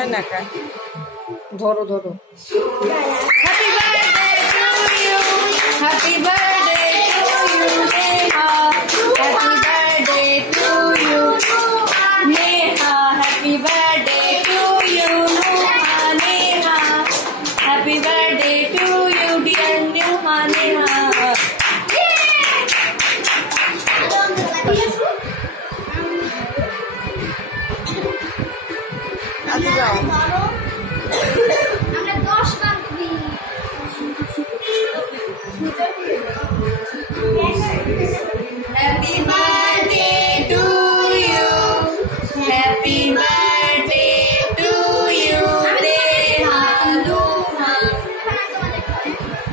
হয় না কা ধরো ধরো happy birthday to you happy birthday to you Neha happy birthday to you Neha happy birthday to you Neha happy birthday to you dear Neha Neha Happy birthday to you. Happy birthday to you. Neha Luha.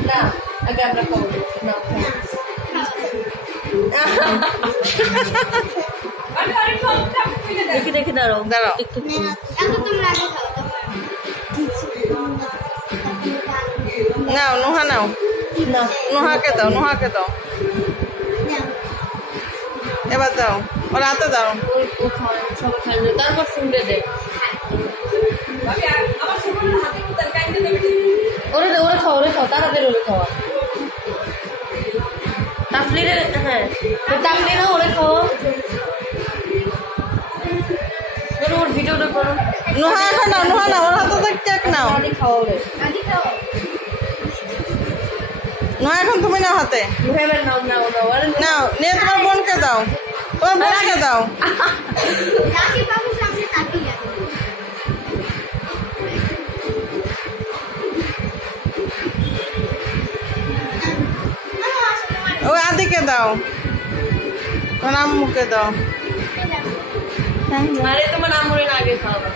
Na, agak আমরা খাবো না দেখি দেখি দাঁড়াও দাঁড়াও একটু তোমরা আগে খাও নাও নোহা নাও না নোহাকে দাও এবার দাও ওর হাতে দাও সবাই খাইবে তারপর শুনবে দে ওরে খাও তাড়াতাড়ি ওরে খাওয়া তাফলিরে হ্যাঁ তাফলি না ওরে খাওয়া ওর ভিডিওটা করো নোহা এখন নোহা না ওর হাতে কেক নাও আদি খাও ওরে নোহা এখন তুমি নাও হাতে নাও নিয়ে তোমার বোনকে দাও তোমার বোনকে দাও ও আদিকে দাও তোমার আম্মুকে দাও আরে তোমার আম্মুরে আগে খাওয়া